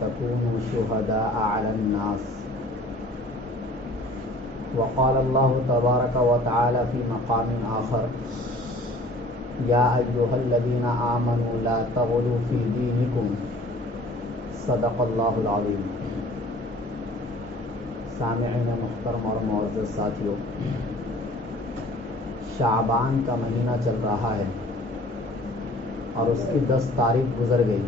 تكونوا شهداء على الناس. وقال الله تبارك وتعالى في مقام آخر: يا أيها الذين آمنوا لا تغلوا في دينكم. صدق الله العظيم. سامعین محترم اور معزز ساتھیوں، شعبان کا مہینہ چل رہا ہے اور اس کی 10 تاریخ گزر گئی،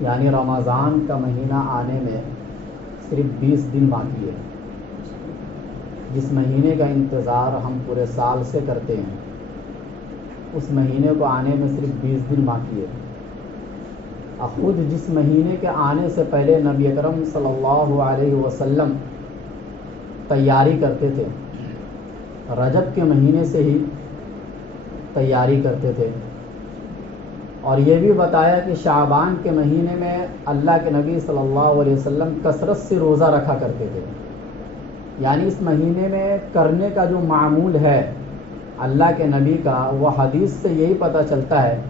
یعنی رمضان کا مہینہ آنے میں صرف 20 دن باقی ہے. جس مہینے کا انتظار ہم پورے سال سے کرتے ہیں، اس مہینے کو آنے میں صرف 20 دن باقی ہے. خود جس مہینے کے آنے سے پہلے نبی اکرم صلی اللہ علیہ وسلم تیاری کرتے تھے، رجب کے مہینے سے ہی تیاری کرتے تھے، اور یہ بھی بتایا کہ شعبان کے مہینے میں اللہ کے نبی صلی اللہ علیہ وسلم کثرت سے روزہ رکھا کرتے تھے. یعنی اس مہینے میں کرنے کا جو معمول ہے اللہ کے نبی کا، وہ حدیث سے یہی پتہ چلتا ہے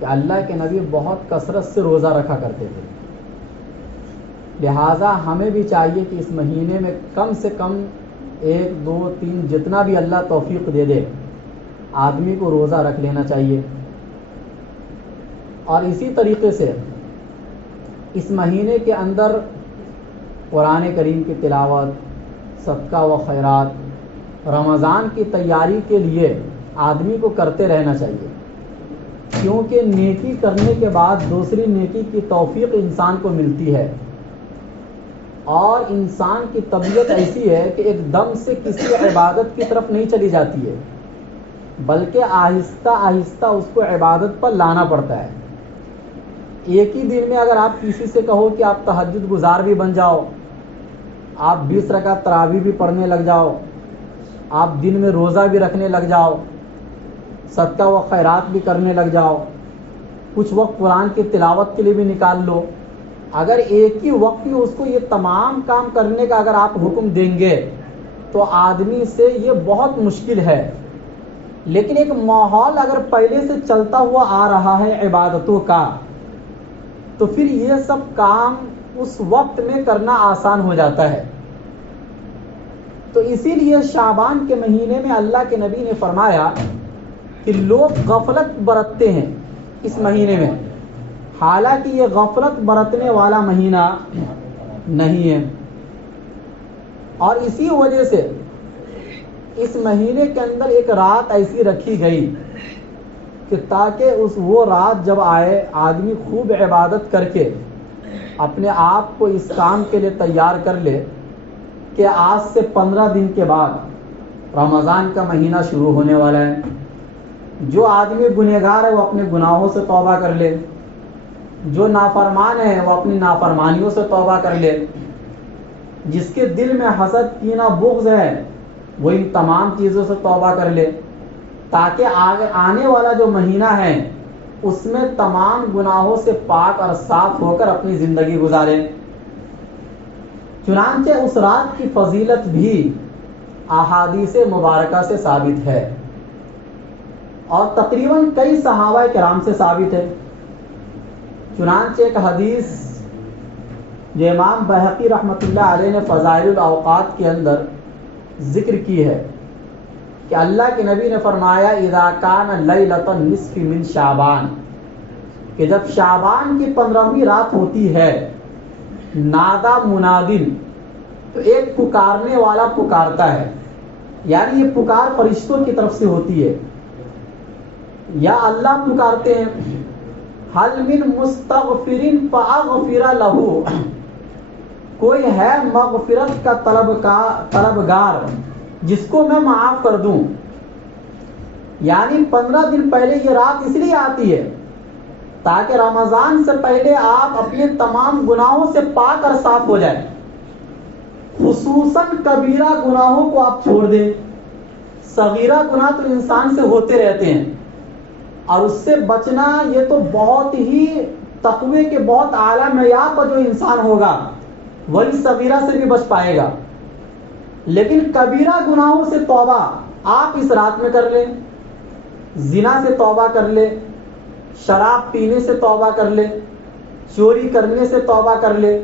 کہ اللہ کے نبی بہت کثرت سے روزہ رکھا کرتے تھے. لہٰذا ہمیں بھی چاہیے کہ اس مہینے میں کم سے کم 1 2 3 جتنا بھی اللہ توفیق دے دے، آدمی کو روزہ رکھ لینا چاہیے. اور اسی طریقے سے اس مہینے کے اندر قرآن کریم کی تلاوت، صدقہ و خیرات، رمضان کی تیاری کے لیے آدمی کو کرتے رہنا چاہیے، کیونکہ نیکی کرنے کے بعد دوسری نیکی کی توفیق انسان کو ملتی ہے. اور انسان کی طبیعت ایسی ہے کہ ایک دم سے کسی عبادت کی طرف نہیں چلی جاتی ہے، بلکہ آہستہ آہستہ اس کو عبادت پر لانا پڑتا ہے. ایک ہی دن میں اگر آپ کسی سے کہو کہ آپ تہجد گزار بھی بن جاؤ، آپ 20 رکعت تراویح بھی پڑھنے لگ جاؤ، آپ دن میں روزہ بھی رکھنے لگ جاؤ، صدقہ و خیرات بھی کرنے لگ جاؤ، کچھ وقت قرآن کی تلاوت کے لیے بھی نکال لو، اگر ایک ہی وقت میں اس کو یہ تمام کام کرنے کا اگر آپ حکم دیں گے تو آدمی سے یہ بہت مشکل ہے. لیکن ایک ماحول اگر پہلے سے چلتا ہوا آ رہا ہے عبادتوں کا، تو پھر یہ سب کام اس وقت میں کرنا آسان ہو جاتا ہے. تو اسی لیے شعبان کے مہینے میں اللہ کے نبی نے فرمایا کہ لوگ غفلت برتتے ہیں اس مہینے میں، حالانکہ یہ غفلت برتنے والا مہینہ نہیں ہے. اور اسی وجہ سے اس مہینے کے اندر ایک رات ایسی رکھی گئی کہ تاکہ وہ رات جب آئے آدمی خوب عبادت کر کے اپنے آپ کو اس کام کے لیے تیار کر لے کہ آج سے 15 دن کے بعد رمضان کا مہینہ شروع ہونے والا ہے. جو آدمی گنہگار ہے وہ اپنے گناہوں سے توبہ کر لے، جو نافرمان ہے وہ اپنی نافرمانیوں سے توبہ کر لے، جس کے دل میں حسد، کینہ، بغض ہے وہ ان تمام چیزوں سے توبہ کر لے، تاکہ آنے والا جو مہینہ ہے اس میں تمام گناہوں سے پاک اور صاف ہو کر اپنی زندگی گزارے. چنانچہ اس رات کی فضیلت بھی احادیث مبارکہ سے ثابت ہے، اور تقریباً کئی صحابہ کرام سے ثابت ہے. چنانچہ ایک حدیث جو امام بہقی رحمۃ اللہ علیہ نے فضائل الاوقات کے اندر ذکر کی ہے کہ اللہ کے نبی نے فرمایا: اذا کان لیلۃ النصف من شعبان، کہ جب شعبان کی 15ویں رات ہوتی ہے، نادا منادن، تو ایک پکارنے والا پکارتا ہے، یعنی یہ پکار فرشتوں کی طرف سے ہوتی ہے، یا اللہ پکارتے ہیں: حل من مستغفر فاغفر له، کوئی ہے مغفرت کا طلبگار جس کو میں معاف کر دوں. یعنی 15 دن پہلے یہ رات اس لیے آتی ہے تاکہ رمضان سے پہلے آپ اپنے تمام گناہوں سے پاک اور صاف ہو جائیں، خصوصاً کبیرہ گناہوں کو آپ چھوڑ دیں. صغیرہ گناہ تو انسان سے ہوتے رہتے ہیں، اور اس سے بچنا یہ تو بہت ہی تقوی کے بہت اعلیٰ معیار پر جو انسان ہوگا وہی صغیرہ سے بھی بچ پائے گا. لیکن کبیرہ گناہوں سے توبہ آپ اس رات میں کر لیں، زنا سے توبہ کر لے، شراب پینے سے توبہ کر لے، چوری کرنے سے توبہ کر لے،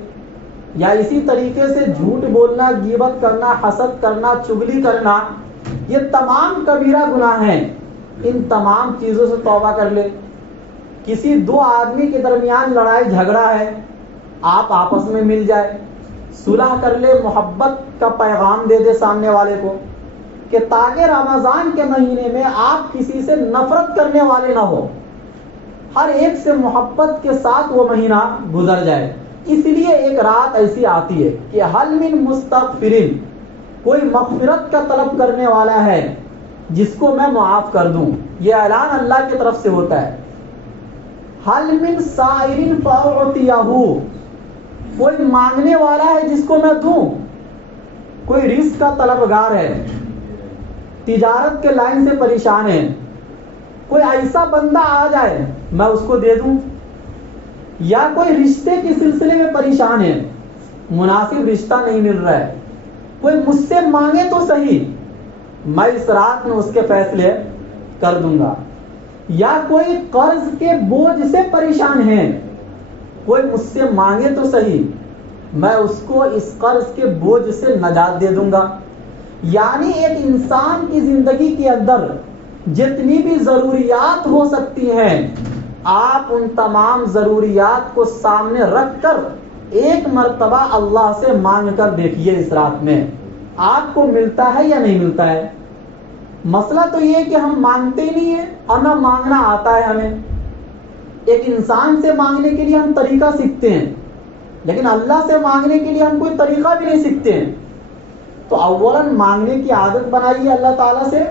یا اسی طریقے سے جھوٹ بولنا، غیبت کرنا، حسد کرنا، چغلی کرنا، یہ تمام کبیرہ گناہ ہیں، ان تمام چیزوں سے توبہ کر لے۔ کسی دو آدمی کے درمیان لڑائی جھگڑا ہے، آپ آپس میں مل جائے، صلح کر لے، محبت کا پیغام دے دے سامنے والے کو، کہ تاکہ رمضان کے مہینے میں آپ کسی سے نفرت کرنے والے نہ ہو، ہر ایک سے محبت کے ساتھ وہ مہینہ گزر جائے۔ اس لیے ایک رات ایسی آتی ہے کہ حل من مستغفرین، کوئی مغفرت کا طلب کرنے والا ہے جس کو میں معاف کر دوں، یہ اعلان اللہ کی طرف سے ہوتا ہے۔ حل من سائرین فاعطیہ، کوئی مانگنے والا ہے جس کو میں دوں، کوئی رزق کا طلبگار ہے، تجارت کے لائن سے پریشان ہے، کوئی ایسا بندہ آ جائے میں اس کو دے دوں، یا کوئی رشتے کے سلسلے میں پریشان ہے، مناسب رشتہ نہیں مل رہا ہے، کوئی مجھ سے مانگے تو صحیح، میں اس رات میں اس کے فیصلے کر دوں گا، یا کوئی قرض کے بوجھ سے پریشان ہے، کوئی مجھ سے مانگے تو صحیح، میں اس کو اس قرض کے بوجھ سے نجات دے دوں گا۔ یعنی ایک انسان کی زندگی کے اندر جتنی بھی ضروریات ہو سکتی ہیں، آپ ان تمام ضروریات کو سامنے رکھ کر ایک مرتبہ اللہ سے مانگ کر دیکھیے، اس رات میں آپ کو ملتا ہے یا نہیں ملتا ہے۔ مسئلہ تو یہ ہے کہ ہم مانگتے ہی نہیں ہیں اور نہ مانگنا آتا ہے ہمیں۔ ایک انسان سے مانگنے کے لیے ہم طریقہ سیکھتے ہیں، لیکن اللہ سے مانگنے کے لیے ہم کوئی طریقہ بھی نہیں سیکھتے ہیں۔ تو اولاً مانگنے کی عادت بنائیے اللہ تعالیٰ سے،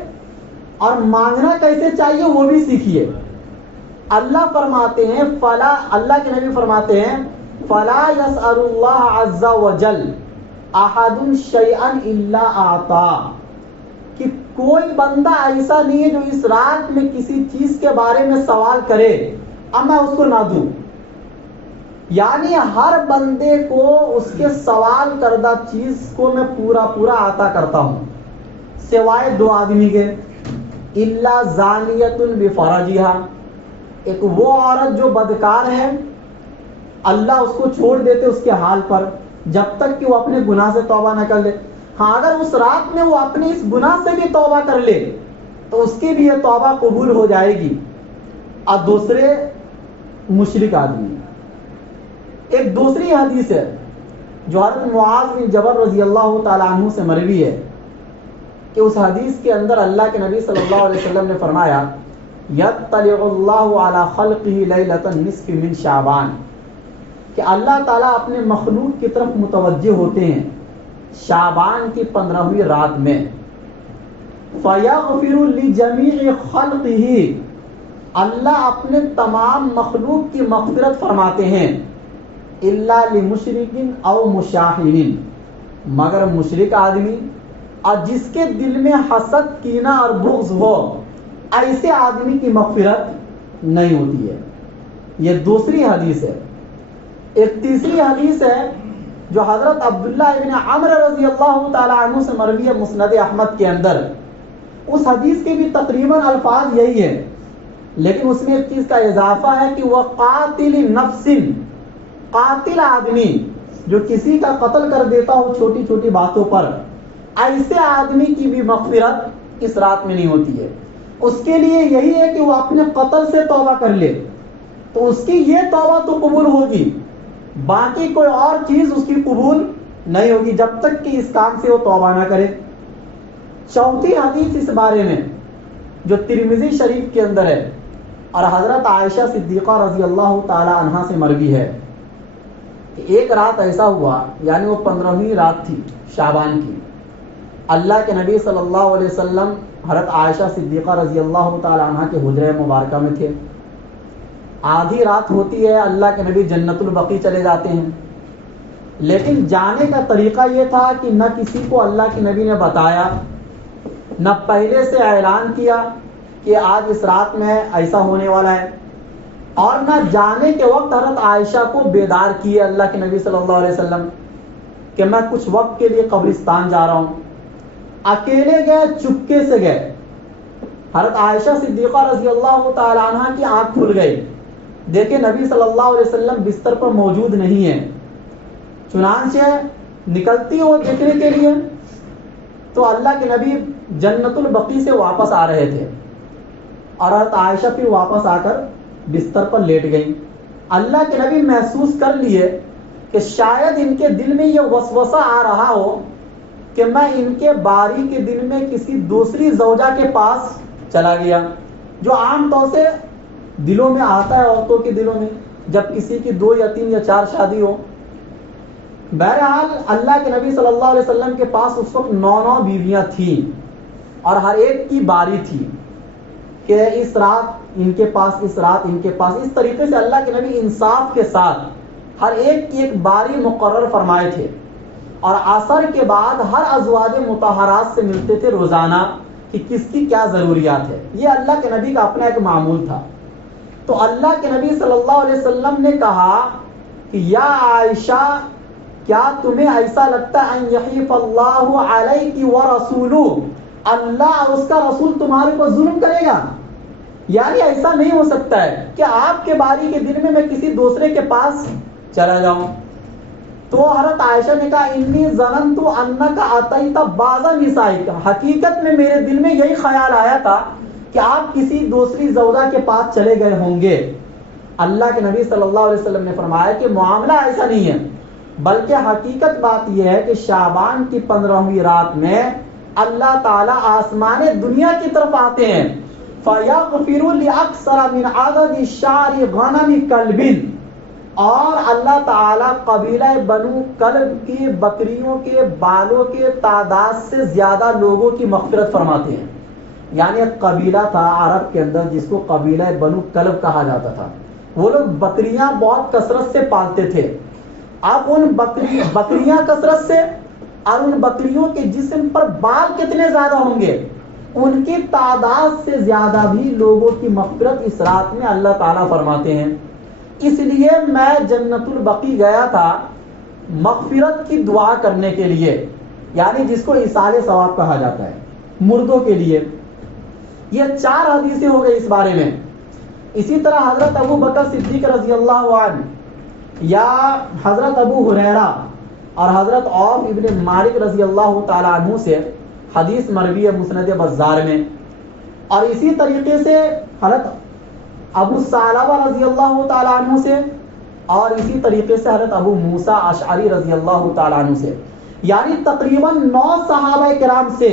اور مانگنا کیسے چاہیے وہ بھی سیکھیے۔ اللہ فرماتے ہیں فلا، اللہ کے نبی فرماتے ہیں فلا يسأل اللہ عز وجل احد شیئا الا اعطا، کہ کوئی بندہ ایسا نہیں ہے جو اس رات میں کسی چیز کے بارے میں سوال کرے اب میں اس کو نہ دوں۔ یعنی ہر بندے کو اس کے سوال کردہ چیز کو میں پورا عطا کرتا ہوں، سوائے دو آدمی کے، الا زانیۃ بفرجہا، ایک وہ عورت جو بدکار ہے، اللہ اس کو چھوڑ دیتے اس کے حال پر جب تک کہ وہ اپنے گناہ سے توبہ نہ کر لے۔ ہاں اگر اس رات میں وہ اپنے اس گناہ سے بھی توبہ کر لے تو اس کی بھی یہ توبہ قبول ہو جائے گی۔ اور دوسرے مشرک آدمی، ایک دوسری حدیث ہے جو حضرت معاذ بن جبل رضی اللہ تعالیٰ عنہ سے مروی ہے، کہ اس حدیث کے اندر اللہ کے نبی صلی اللہ علیہ وسلم نے فرمایا یطلع اللہ علی خلقہ لیلۃ النصف من شعبان، کہ اللہ تعالیٰ اپنے مخلوق کی طرف متوجہ ہوتے ہیں شعبان کی 15ویں رات میں، فیغفر لجمیع خلقہ، اللہ اپنے تمام مخلوق کی مغفرت فرماتے ہیں، الا لمشرک او مشاحن، مگر مشرک آدمی اور جس کے دل میں حسد، کینہ اور بغض ہو، ایسے آدمی کی مغفرت نہیں ہوتی ہے۔ یہ دوسری حدیث ہے۔ ایک تیسری حدیث ہے جو حضرت عبداللہ ابن عمرو رضی اللہ تعالیٰ عنہ سے مروی ہے مسند احمد کے اندر۔ اس حدیث کے بھی تقریباً الفاظ یہی ہے، لیکن اس میں ایک چیز کا اضافہ ہے کہ وہ قاتل نفس، قاتل آدمی جو کسی کا قتل کر دیتا ہو چھوٹی چھوٹی باتوں پر، ایسے آدمی کی بھی مغفرت اس رات میں نہیں ہوتی ہے۔ اس کے لیے یہی ہے کہ وہ اپنے قتل سے توبہ کر لے تو اس کی یہ توبہ تو قبول ہوگی، باقی کوئی اور چیز اس کی قبول نہیں ہوگی جب تک کہ اس کام سے وہ توبہ نہ کرے۔ چوتھی حدیث اس بارے میں جو ترمذی شریف کے اندر ہے اور حضرت عائشہ صدیقہ رضی اللہ تعالی عنہا سے مروی ہے کہ ایک رات ایسا ہوا، یعنی وہ 15ویں رات تھی شعبان کی، اللہ کے نبی صلی اللہ علیہ وسلم حضرت عائشہ صدیقہ رضی اللہ تعالی عنہا کے حجرہ مبارکہ میں تھے۔ آدھی رات ہوتی ہے، اللہ کے نبی جنت البقیع چلے جاتے ہیں، لیکن جانے کا طریقہ یہ تھا کہ نہ کسی کو اللہ کے نبی نے بتایا، نہ پہلے سے اعلان کیا کہ آج اس رات میں ایسا ہونے والا ہے، اور نہ جانے کے وقت حضرت عائشہ کو بیدار کیے اللہ کے نبی صلی اللہ علیہ وسلم کہ میں کچھ وقت کے لیے قبرستان جا رہا ہوں۔ اکیلے گئے، چپکے سے گئے۔ حضرت عائشہ صدیقہ رضی اللہ تعالی عنہ کی آنکھ کھل گئی، دیکھیں نبی صلی اللہ علیہ وسلم بستر پر موجود نہیں ہیں، چنانچہ نکلتی ہو دیکھنے کے لیے، تو اللہ کے نبی جنت البقیع سے واپس آ رہے تھے اور حضرت عائشہ پھر واپس آ کر بستر پر لیٹ گئیں۔ اللہ کے نبی محسوس کر لیے کہ شاید ان کے دل میں یہ وسوسہ آ رہا ہو کہ میں ان کے باری کے دن میں کسی دوسری زوجہ کے پاس چلا گیا، جو عام طور سے دلوں میں آتا ہے عورتوں کے دلوں میں جب کسی کی 2 یا 3 یا 4 شادی ہو۔ بہرحال اللہ کے نبی صلی اللہ علیہ وسلم کے پاس اس وقت 9 بیویاں تھیں اور ہر ایک کی باری تھی کہ اس رات ان کے پاس، اس رات ان کے پاس، اس طریقے سے اللہ کے نبی انصاف کے ساتھ ہر ایک کی ایک باری مقرر فرمائے تھے، اور عصر کے بعد ہر ازواج مطہرات سے ملتے تھے روزانہ کہ کس کی کیا ضروریات ہے۔ یہ اللہ کے نبی کا اپنا ایک معمول تھا۔ تو اللہ کے نبی صلی اللہ علیہ وسلم نے کہا کہ یا عائشہ، کیا تمہیں ایسا لگتا ہے ان یحیف اللہ علیک ورسولہ، اللہ اور اس کا رسول تمہارے پر ظلم کرے گا؟ یعنی ایسا نہیں ہو سکتا ہے کہ آپ کے باری کے دن میں کسی دوسرے کے پاس چلا جاؤں۔ تو حضرت عائشہ نے کہا انی ظننت انک اتیت بعض نسائک، حقیقت میں میرے دل میں یہی خیال آیا تھا کہ آپ کسی دوسری زوجہ کے پاس چلے گئے ہوں گے۔ اللہ کے نبی صلی اللہ علیہ وسلم نے فرمایا کہ معاملہ ایسا نہیں ہے، بلکہ حقیقت بات یہ ہے کہ شعبان کی 15ویں رات میں اللہ تعالیٰ آسمان دنیا کی طرف آتے ہیں، فَيَغْفِرُ لِأَكْثَرَ مِنْ عَدَدِ شَعْرِ غَنَمِ كَلْبٍ، اور اللہ تعالیٰ قبیلہ بنو کلب کی بکریوں کے بالوں کے تعداد سے زیادہ لوگوں کی مغفرت فرماتے ہیں۔ یعنی ایک قبیلہ تھا عرب کے اندر جس کو قبیلہ بنو کلب کہا جاتا تھا، وہ لوگ بکریاں بہت کثرت سے پالتے تھے۔ اب ان بکریاں کثرت سے اور ان بکریوں کے جسم پر بال کتنے زیادہ ہوں گے، ان کی تعداد سے زیادہ بھی لوگوں کی مغفرت اس رات میں اللہ تعالیٰ فرماتے ہیں۔ اس لیے میں جنت البقیع گیا تھا مغفرت کی دعا کرنے کے لیے، یعنی جس کو ایصال ثواب کہا جاتا ہے مردوں کے لیے۔ یہ 4 حدیثیں ہو گئی اس بارے میں۔ اسی طرح حضرت ابو بکر صدیق رضی اللہ عنہ یا حضرت ابو ہریرہ اور حضرت عوف ابن مالک رضی اللہ تعالیٰ عنہ سے حدیث مروی ہے مسند بزار میں، اور اسی طریقے سے حضرت ابو ثعلبہ رضی اللہ تعالیٰ عنہ سے، اور اسی طریقے سے حضرت ابو موسیٰ اشعری رضی اللہ تعالیٰ عنہ سے، یعنی تقریباً 9 صحابہ کرام سے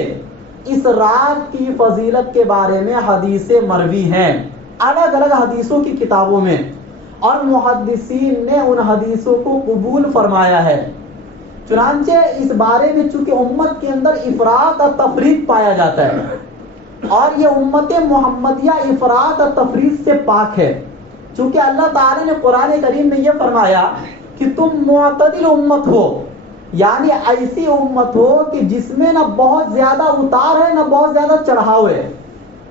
اس رات کی فضیلت کے بارے میں حدیثیں مروی ہیں الگ الگ حدیثوں کی کتابوں میں، اور محدثین نے ان حدیثوں کو قبول فرمایا ہے۔ چنانچہ اس بارے میں چونکہ امت کے اندر افراط اور تفریط پایا جاتا ہے، اور یہ امت محمدیہ افراط اور تفریط سے پاک ہے، چونکہ اللہ تعالی نے قرآن کریم میں یہ فرمایا کہ تم معتدل امت ہو، یعنی ایسی امت ہو کہ جس میں نہ بہت زیادہ اتار ہے نہ بہت زیادہ چڑھاؤ ہے،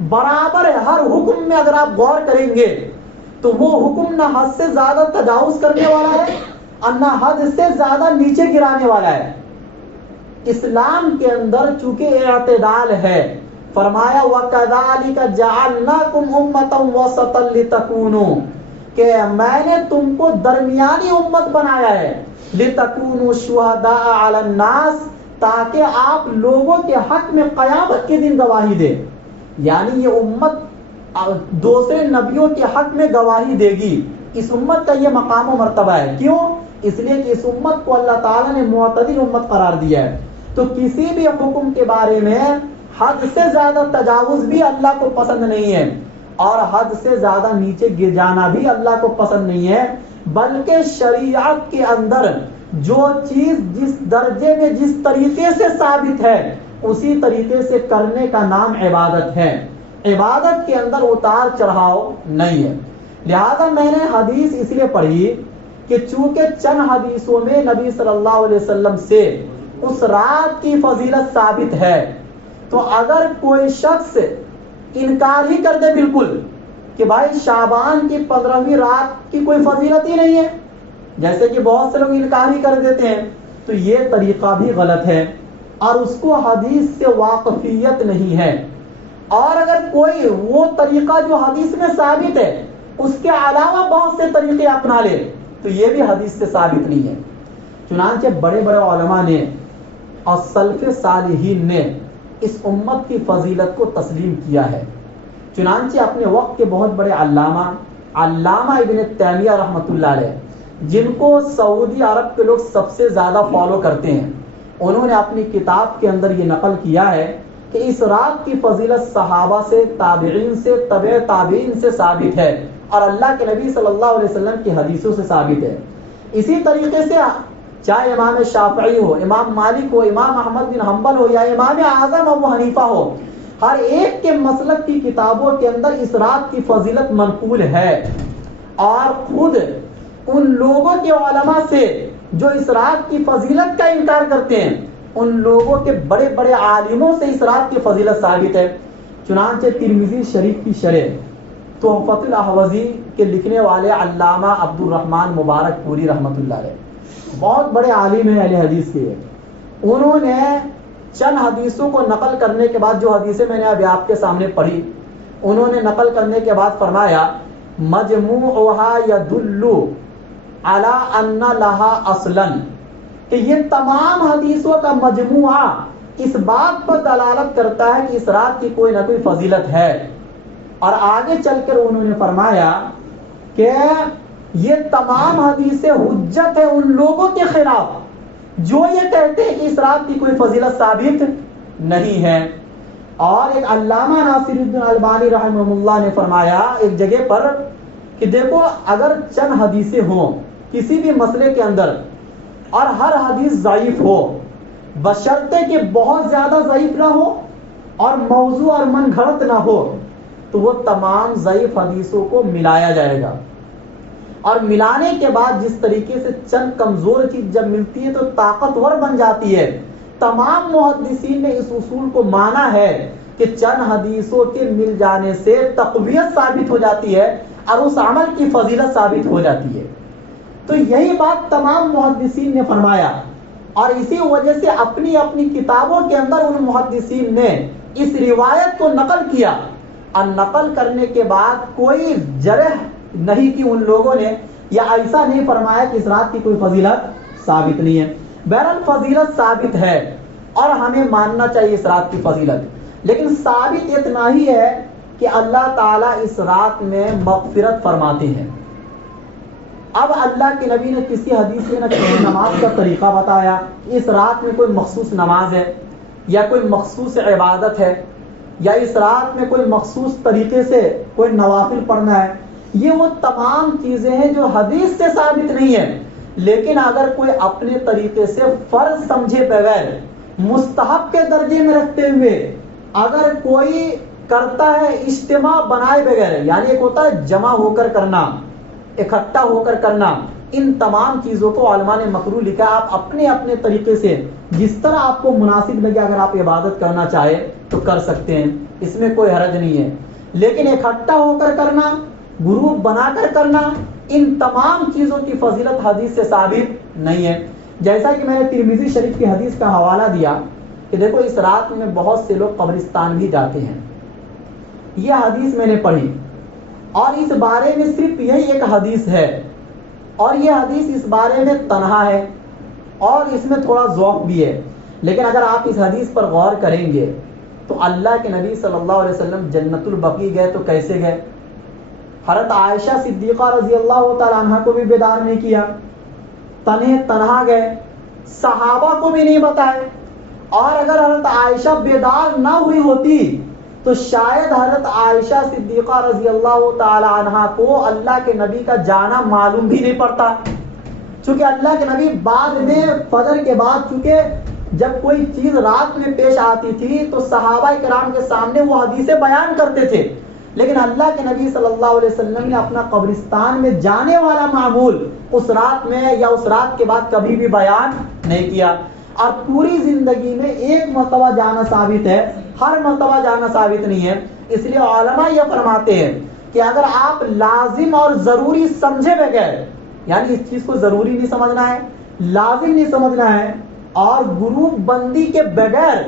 برابر ہے۔ ہر حکم میں اگر آپ غور کریں گے تو وہ حکم نہ حد سے زیادہ تجاوز کرنے والا ہے اور نہ حد سے زیادہ نیچے گرانے والا ہے۔ اسلام کے اندر چونکہ اعتدال ہے، فرمایا وَكَذَلِكَ جَعَلْنَاكُمْ أُمَّةً وَسَطًا لِتَكُونُوا، کہ میں نے تم کو درمیانی امت بنایا ہے، لِتَكُونُوا شُهَدَاءَ عَلَى النَّاسِ، تاکہ آپ لوگوں کے حق میں قیامت کے دن گواہی دے۔ یعنی یہ امت دوسرے نبیوں کے حق میں گواہی دے گی۔ اس امت کا یہ مقام و مرتبہ ہے۔ کیوں؟ اس لیے کہ اس امت کو اللہ تعالیٰ نے معتدل امت قرار دیا ہے۔ تو کسی بھی حکم کے بارے میں حد سے زیادہ تجاوز بھی اللہ کو پسند نہیں ہے، اور حد سے زیادہ نیچے گر جانا بھی اللہ کو پسند نہیں ہے، بلکہ شریعت کے اندر جو چیز جس درجے میں جس طریقے سے ثابت ہے اسی طریقے سے کرنے کا نام عبادت ہے۔ عبادت کے اندر اتار چڑھاؤ نہیں ہے۔ لہذا میں نے حدیث اس لیے پڑھی کہ چونکہ چند حدیثوں میں نبی صلی اللہ علیہ وسلم سے اس رات کی فضیلت ثابت ہے، تو اگر کوئی شخص انکار ہی کر دے بالکل کہ بھائی شعبان کی 15ویں رات کی کوئی فضیلت ہی نہیں ہے، جیسے کہ بہت سے لوگ انکار ہی کر دیتے ہیں، تو یہ طریقہ بھی غلط ہے اور اس کو حدیث سے واقفیت نہیں ہے۔ اور اگر کوئی وہ طریقہ جو حدیث میں ثابت ہے اس کے علاوہ بہت سے طریقے اپنا لے تو یہ بھی حدیث سے ثابت نہیں ہے. چنانچہ بڑے بڑے علماء نے اور سلف صالحین نے اس امت کی فضیلت کو تسلیم کیا ہے. چنانچہ اپنے وقت کے بہت بڑے علامہ ابن تیمیہ رحمۃ اللہ علیہ، جن کو سعودی عرب کے لوگ سب سے زیادہ فالو کرتے ہیں، انہوں نے اپنی کتاب کے اندر یہ نقل کیا ہے کہ اس رات کی فضیلت صحابہ سے، تابعین سے، تبع تابعین سے ثابت ہے اور اللہ کے نبی صلی اللہ علیہ وسلم کی حدیثوں سے ثابت ہے. اسی طریقے سے چاہے امام شافعی ہو، امام مالک ہو، امام احمد بن حنبل ہو یا امام اعظم ابو حنیفہ ہو، ہر ایک کے مسلک کی کتابوں کے اندر اس رات کی فضیلت منقول ہے. اور خود ان لوگوں کے علماء سے جو اس رات کی فضیلت کا انکار کرتے ہیں، ان لوگوں کے بڑے بڑے عالموں سے اس رات کی فضیلت ثابت ہے. چنانچہ ترمذی شریف کی شرح تحفۃ الاحوذی کے لکھنے والے علامہ عبد الرحمن مبارک پوری رحمۃ اللہ علیہ بہت بڑے عالم ہیں اہل حدیث کے. انہوں نے چند حدیثوں کو نقل کرنے کے بعد، جو حدیثیں میں نے ابھی آپ کے سامنے پڑھی، انہوں نے نقل کرنے کے بعد فرمایا مجموعها يدل على ان لها اصلا، کہ یہ تمام حدیثوں کا مجموعہ اس بات پر دلالت کرتا ہے کہ اس رات کی کوئی نہ کوئی فضیلت ہے. اور آگے چل کر انہوں نے فرمایا کہ یہ تمام حدیثیں حجت ہے ان لوگوں کے خلاف جو یہ کہتے ہیں کہ اس رات کی کوئی فضیلت ثابت نہیں ہے. اور ایک علامہ ناصر الدین البانی رحمہ اللہ نے فرمایا ایک جگہ پر کہ دیکھو، اگر چند حدیثیں ہوں کسی بھی مسئلے کے اندر اور ہر حدیث ضعیف ہو، بشرطے کہ بہت زیادہ ضعیف نہ ہو اور موضوع اور من گھڑت نہ ہو، تو وہ تمام ضعیف حدیثوں کو ملایا جائے گا. اور ملانے کے بعد جس طریقے سے چند کمزور چیز جب ملتی ہے تو طاقتور بن جاتی ہے. تمام محدثین نے اس اصول کو مانا ہے کہ چند حدیثوں کے مل جانے سے تقویت ثابت ہو جاتی ہے اور اس عمل کی فضیلت ثابت ہو جاتی ہے. تو یہی بات تمام محدثین نے فرمایا، اور اسی وجہ سے اپنی اپنی کتابوں کے اندر ان محدثین نے اس روایت کو نقل کیا، اور نقل کرنے کے بعد کوئی جرح نہیں کی ان لوگوں نے، یا ایسا نہیں فرمایا کہ اس رات کی کوئی فضیلت ثابت نہیں ہے. بہرحال فضیلت ثابت ہے اور ہمیں ماننا چاہیے اس رات کی فضیلت. لیکن ثابت اتنا ہی ہے کہ اللہ تعالیٰ اس رات میں مغفرت فرماتے ہیں. اب اللہ کے نبی نے کسی حدیث میں نہ کسی نماز کا طریقہ بتایا، اس رات میں کوئی مخصوص نماز ہے یا کوئی مخصوص عبادت ہے یا اس رات میں کوئی مخصوص طریقے سے کوئی نوافل پڑھنا ہے. یہ وہ تمام چیزیں ہیں جو حدیث سے ثابت نہیں ہے. لیکن اگر کوئی اپنے طریقے سے فرض سمجھے بغیر مستحب کے درجے میں رکھتے ہوئے اگر کوئی کرتا ہے اجتماع بنائے بغیر، یعنی ایک ہوتا ہے جمع ہو کر کرنا، اکٹھا ہو کر کرنا، ان تمام چیزوں کو علماء نے مکروہ لکھا. آپ اپنے اپنے طریقے سے جس طرح آپ کو مناسب لگے اگر آپ عبادت کرنا چاہے تو کر سکتے ہیں، اس میں کوئی حرج نہیں ہے. لیکن اکٹھا ہو کر کرنا، گروپ بنا کر کرنا، ان تمام چیزوں کی فضیلت حدیث سے ثابت نہیں ہے. جیسا کہ میں نے ترمذی شریف کی حدیث کا حوالہ دیا کہ دیکھو اس رات میں بہت سے لوگ قبرستان بھی جاتے ہیں. یہ حدیث میں نے پڑھی اور اس بارے میں صرف یہی ایک حدیث ہے، اور یہ حدیث اس بارے میں تنہا ہے اور اس میں تھوڑا ذوق بھی ہے. لیکن اگر آپ اس حدیث پر غور کریں گے تو اللہ کے نبی صلی اللہ علیہ وسلم جنت البقیع گئے تو کیسے گئے؟ حضرت عائشہ صدیقہ رضی اللہ تعالیٰ عنہ کو بھی بیدار نہیں کیا، تنہا گئے، صحابہ کو بھی نہیں بتائے. اور اگر حضرت عائشہ بیدار نہ ہوئی ہوتی تو شاید حضرت عائشہ صدیقہ رضی اللہ تعالی عنہ کو اللہ کے نبی کا جانا معلوم بھی نہیں پڑتا. چونکہ اللہ کے نبی بعد میں فجر کے بعد، چونکہ جب کوئی چیز رات میں پیش آتی تھی تو صحابہ کرام کے سامنے وہ حدیثیں بیان کرتے تھے، لیکن اللہ کے نبی صلی اللہ علیہ وسلم نے اپنا قبرستان میں جانے والا معمول اس رات میں یا اس رات کے بعد کبھی بھی بیان نہیں کیا. اور پوری زندگی میں ایک مرتبہ جانا ثابت ہے، ہر مرتبہ جانا ثابت نہیں ہے. اس لیے علماء یہ فرماتے ہیں کہ اگر آپ لازم اور ضروری سمجھے بغیر، یعنی اس چیز کو ضروری نہیں سمجھنا ہے، لازم نہیں سمجھنا ہے، اور گروپ بندی کے بغیر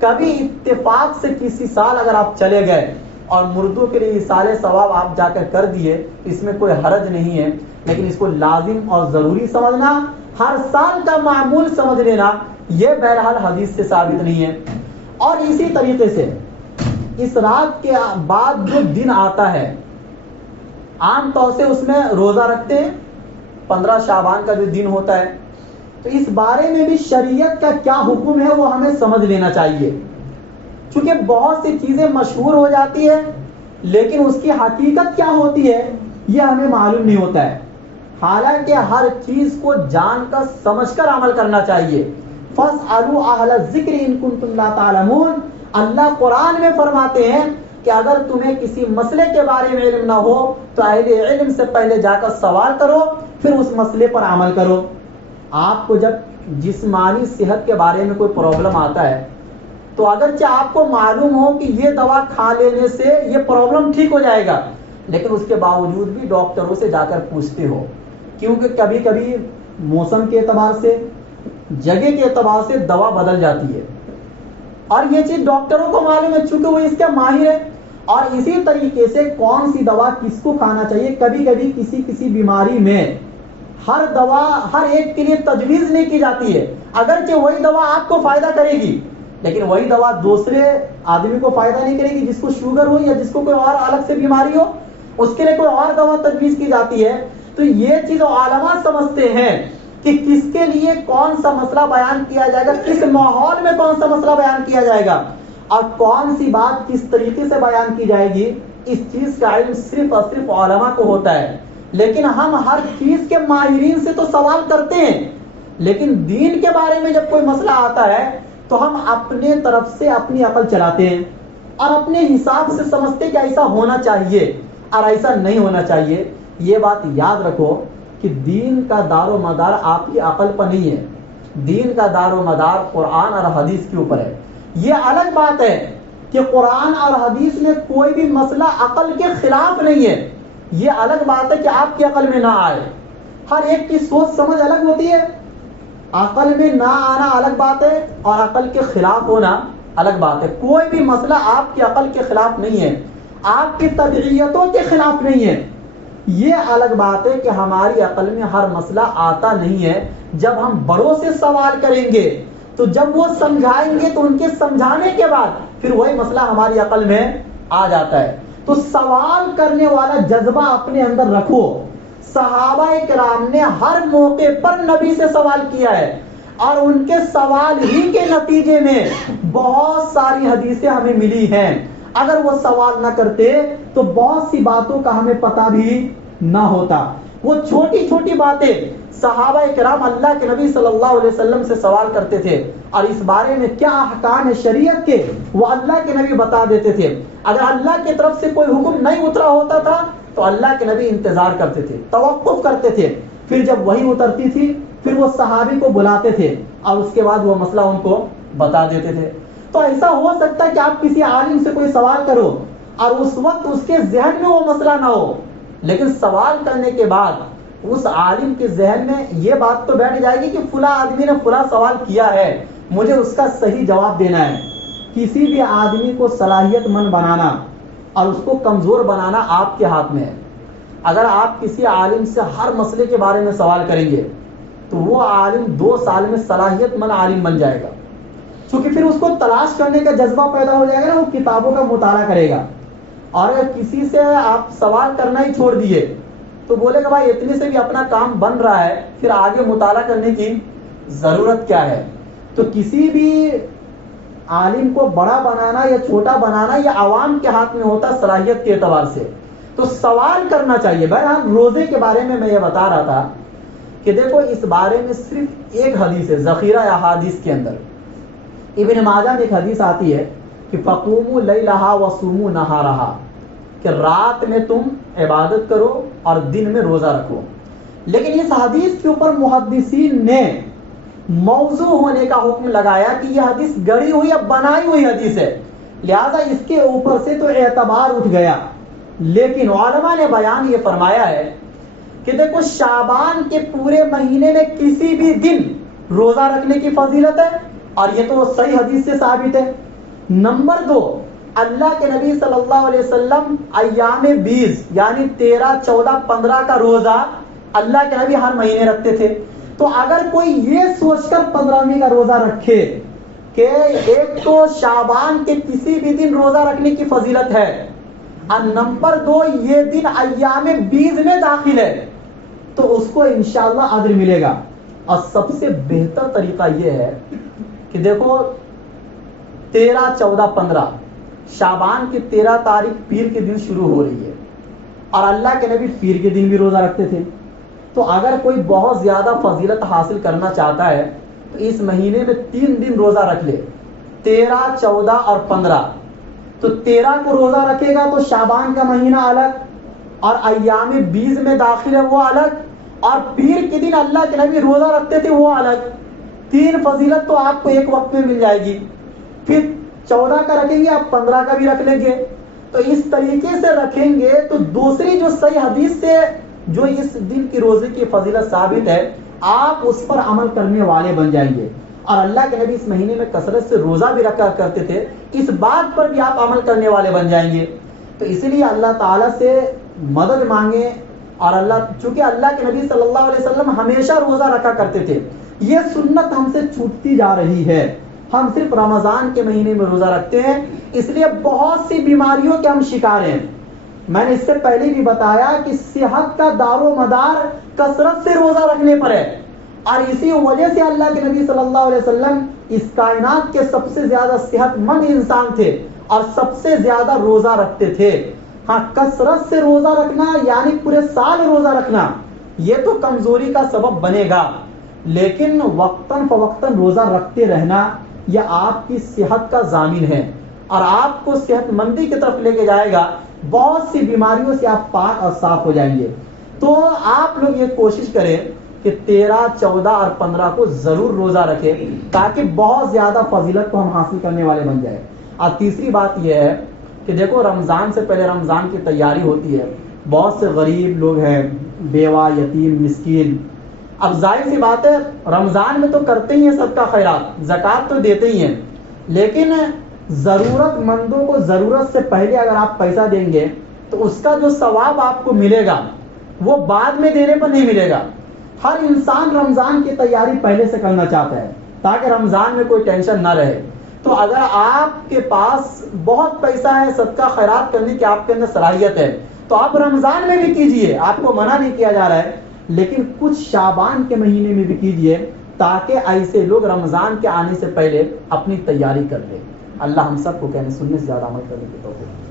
کبھی اتفاق سے کسی سال اگر آپ چلے گئے اور مردوں کے لیے ایصال ثواب آپ جا کر دیے، اس میں کوئی حرج نہیں ہے، لیکن اس کو لازم اور ضروری سمجھنا، ہر سال کا معمول سمجھ لینا، یہ بہرحال حدیث سے ثابت نہیں ہے۔ اور اسی طریقے سے اس رات کے بعد جو دن آتا ہے، عام طور سے اس میں روزہ رکھتے ہیں، 15 شعبان کا جو دن ہوتا ہے، تو اس بارے میں بھی شریعت کا کیا حکم ہے وہ ہمیں سمجھ لینا چاہیے، چونکہ بہت سی چیزیں مشہور ہو جاتی ہے لیکن اس کی حقیقت کیا ہوتی ہے یہ ہمیں معلوم نہیں ہوتا ہے۔ حالانکہ ہر چیز کو جان کر سمجھ کر عمل کرنا چاہیے۔ فَاسْأَلُوا أَهْلَ الذِّكْرِ إِن كُنتُمْ لَا تَعْلَمُونَ، اللہ قرآن میں فرماتے ہیں کہ اگر تمہیں کسی مسئلے کے بارے میں علم نہ ہو تو اہل علم سے پہلے جا کر سوال کرو، پھر اس مسئلے پر عمل کرو۔ آپ کو جب جسمانی صحت کے بارے میں کوئی پرابلم آتا ہے تو اگرچہ آپ کو معلوم ہو کہ یہ دوا کھا لینے سے یہ پرابلم ٹھیک ہو جائے گا، لیکن اس کے باوجود بھی ڈاکٹروں سے جا کر پوچھتے ہو، کیونکہ کبھی کبھی موسم کے اعتبار سے، جگہ کے اعتبار سے دوا بدل جاتی ہے، اور یہ چیز ڈاکٹروں کو معلوم ہے چونکہ وہ اس کے ماہر ہے۔ اور اسی طریقے سے کون سی دوا کس کو کھانا چاہیے، کبھی کبھی کسی بیماری میں ہر دوا ہر ایک کے لیے تجویز نہیں کی جاتی ہے، اگرچہ وہی دوا آپ کو فائدہ کرے گی لیکن وہی دوا دوسرے آدمی کو فائدہ نہیں کرے گی، جس کو شوگر ہو یا جس کو کوئی اور الگ سے بیماری ہو، اس کے لیے کوئی اور دوا تجویز کی جاتی ہے۔ تو یہ چیز علماء سمجھتے ہیں کہ کس کے لیے کون سا مسئلہ بیان کیا جائے گا، کس ماحول میں کون سا مسئلہ بیان کیا جائے گا، اور کون سی بات کس طریقے سے بیان کی جائے گی، اس چیز کا علم صرف اور صرف علماء کو ہوتا ہے۔ لیکن ہم ہر چیز کے ماہرین سے تو سوال کرتے ہیں، لیکن دین کے بارے میں جب کوئی مسئلہ آتا ہے تو ہم اپنے طرف سے اپنی عقل چلاتے ہیں اور اپنے حساب سے سمجھتے کہ ایسا ہونا چاہیے اور ایسا نہیں ہونا چاہیے۔ یہ بات یاد رکھو کہ دین کا دار و مدار آپ کی عقل پر نہیں ہے، دین کا دار و مدار قرآن اور حدیث کے اوپر ہے۔ یہ الگ بات ہے کہ قرآن اور حدیث میں کوئی بھی مسئلہ عقل کے خلاف نہیں ہے، یہ الگ بات ہے کہ آپ کی عقل میں نہ آئے۔ ہر ایک کی سوچ سمجھ الگ ہوتی ہے، عقل میں نہ آنا الگ بات ہے اور عقل کے خلاف ہونا الگ بات ہے۔ کوئی بھی مسئلہ آپ کی عقل کے خلاف نہیں ہے، آپ کی طبیعتوں کے خلاف نہیں ہے۔ یہ الگ بات ہے کہ ہماری عقل میں ہر مسئلہ آتا نہیں ہے۔ جب ہم بڑوں سے سوال کریں گے تو جب وہ سمجھائیں گے تو ان کے سمجھانے کے بعد پھر وہی مسئلہ ہماری عقل میں آ جاتا ہے۔ تو سوال کرنے والا جذبہ اپنے اندر رکھو۔ صحابہ کرام نے ہر موقع پر نبی سے سوال کیا ہے اور ان کے سوال ہی کے نتیجے میں بہت ساری حدیثیں ہمیں ملی ہیں۔ اگر وہ سوال نہ کرتے تو بہت سی باتوں کا ہمیں پتہ بھی نہ ہوتا۔ وہ چھوٹی چھوٹی باتیں صحابہ کرام اللہ کے نبی صلی اللہ علیہ وسلم سے سوال کرتے تھے اور اس بارے میں کیا احکام ہے شریعت کے وہ اللہ کے نبی بتا دیتے تھے۔ اگر اللہ کی طرف سے کوئی حکم نہیں اترا ہوتا تھا تو اللہ کے نبی انتظار کرتے تھے، توقف کرتے تھے، پھر جب وہی اترتی تھی پھر وہ صحابی کو بلاتے تھے اور اس کے بعد وہ مسئلہ ان کو بتا دیتے تھے۔ تو ایسا ہو سکتا ہے کہ آپ کسی عالم سے کوئی سوال کرو اور اس وقت اس کے ذہن میں وہ مسئلہ نہ ہو، لیکن سوال کرنے کے بعد اس عالم کے ذہن میں یہ بات تو بیٹھ جائے گی کہ فلاں آدمی نے فلاں سوال کیا ہے، مجھے اس کا صحیح جواب دینا ہے۔ کسی بھی آدمی کو صلاحیت مند بنانا اور اس کو کمزور بنانا آپ کے ہاتھ میں ہے۔ اگر آپ کسی عالم سے ہر مسئلے کے بارے میں سوال کریں گے تو وہ عالم 2 سال میں صلاحیت مند عالم بن جائے گا، چونکہ پھر اس کو تلاش کرنے کا جذبہ پیدا ہو جائے گا نا، وہ کتابوں کا مطالعہ کرے گا۔ اور اگر کسی سے آپ سوال کرنا ہی چھوڑ دیے تو بولے گا بھائی اتنے سے بھی اپنا کام بن رہا ہے، پھر آگے مطالعہ کرنے کی ضرورت کیا ہے۔ تو کسی بھی عالم کو بڑا بنانا یا چھوٹا بنانا یہ عوام کے ہاتھ میں ہوتا صلاحیت کے اعتبار سے۔ تو سوال کرنا چاہیے۔ بہرحال روزے کے بارے میں یہ بتا رہا تھا کہ دیکھو اس بارے میں صرف ایک حدیث ہے ذخیرہ احادیث کے اندر، ابن ماجہ میں ایک حدیث آتی ہے کہ فقوموا لیلھا وصوموا نہارھا، کہ رات میں تم عبادت کرو اور دن میں روزہ رکھو۔ لیکن اس حدیث کے اوپر محدثین نے موضوع ہونے کا حکم لگایا کہ یہ حدیث گڑی ہوئی یا بنائی ہوئی حدیث ہے، لہذا اس کے اوپر سے تو اعتبار اٹھ گیا۔ لیکن علماء نے بیان یہ فرمایا ہے کہ دیکھو شعبان کے پورے مہینے میں کسی بھی دن روزہ رکھنے کی فضیلت ہے اور یہ تو صحیح حدیث سے ثابت ہے۔ نمبر 2، اللہ کے نبی صلی اللہ علیہ وسلم ایام 20 یعنی 13, 14, 15 کا روزہ اللہ کے نبی ہر مہینے رکھتے تھے. تو اگر کوئی یہ سوچ کر 15ویں کا روزہ رکھے کہ ایک تو شعبان کے کسی بھی دن روزہ رکھنے کی فضیلت ہے اور نمبر 2 یہ دن ایام 20 میں داخل ہے, تو اس کو انشاءاللہ اجر ملے گا. اور سب سے بہتر طریقہ یہ ہے کہ دیکھو 13, 14, 15 شعبان کی 13 تاریخ پیر کے دن شروع ہو رہی ہے اور اللہ کے نبی پیر کے دن بھی روزہ رکھتے تھے. تو اگر کوئی بہت زیادہ فضیلت حاصل کرنا چاہتا ہے تو اس مہینے میں 3 دن روزہ رکھ لے, 13, 14 اور 15. تو 13 کو روزہ رکھے گا تو شعبان کا مہینہ الگ اور ایام 20 میں داخل ہے وہ الگ, اور پیر کے دن اللہ کے نبی روزہ رکھتے تھے وہ الگ. 3 فضیلت تو آپ کو ایک وقت میں مل جائے گی. پھر 14 کا رکھیں گے, آپ 15 کا بھی رکھ لیں گے. تو اس طریقے سے رکھیں گے تو دوسری جو صحیح حدیث سے جو اس دن کی روزے کی فضیلت ثابت ہے آپ اس پر عمل کرنے والے بن جائیں گے. اور اللہ کے نبی اس مہینے میں کثرت سے روزہ بھی رکھا کرتے تھے, اس بات پر بھی آپ عمل کرنے والے بن جائیں گے. تو اسی لیے اللہ تعالیٰ سے مدد مانگیں. اور چونکہ اللہ کے نبی صلی اللہ علیہ وسلم ہمیشہ روزہ رکھا کرتے تھے, یہ سنت ہم سے چھوٹتی جا رہی ہے. ہم صرف رمضان کے مہینے میں روزہ رکھتے ہیں, اس لیے بہت سی بیماریوں کے ہم شکار ہیں. میں نے اس سے پہلے بھی بتایا کہ صحت کا دار و مدار کثرت سے روزہ رکھنے پر ہے, اور اسی وجہ سے اللہ کے نبی صلی اللہ علیہ وسلم اس کائنات کے سب سے زیادہ صحت مند انسان تھے اور سب سے زیادہ روزہ رکھتے تھے. ہاں, کثرت سے روزہ رکھنا یعنی پورے سال روزہ رکھنا یہ تو کمزوری کا سبب بنے گا, لیکن وقتاً فوقتاً روزہ رکھتے رہنا یہ آپ کی صحت کا ضامن ہے اور آپ کو صحت مندی کی طرف لے کے جائے گا. بہت سی بیماریوں سے آپ پاک اور صاف ہو جائیں گے. تو آپ لوگ یہ کوشش کریں کہ 13, 14 اور 15 کو ضرور روزہ رکھیں تاکہ بہت زیادہ فضیلت کو ہم حاصل کرنے والے بن جائیں. اور تیسری بات یہ ہے کہ دیکھو رمضان سے پہلے رمضان کی تیاری ہوتی ہے. بہت سے غریب لوگ ہیں, بیوہ, یتیم, مسکین. اب ظاہر سی بات ہے رمضان میں تو کرتے ہی ہیں صدقہ خیرات, زکوٰۃ تو دیتے ہی ہیں, لیکن ضرورت مندوں کو ضرورت سے پہلے اگر آپ پیسہ دیں گے تو اس کا جو ثواب آپ کو ملے گا وہ بعد میں دینے پر نہیں ملے گا. ہر انسان رمضان کی تیاری پہلے سے کرنا چاہتا ہے تاکہ رمضان میں کوئی ٹینشن نہ رہے. تو اگر آپ کے پاس بہت پیسہ ہے, صدقہ خیرات کرنے کی آپ کے اندر صلاحیت ہے, تو آپ رمضان میں بھی کیجئے, آپ کو منع نہیں کیا جا رہا ہے, لیکن کچھ شعبان کے مہینے میں بھی کیجئے تاکہ ایسے لوگ رمضان کے آنے سے پہلے اپنی تیاری کر لیں. اللہ ہم سب کو کہنے سننے سے زیادہ عمل کرنے کی توفیق.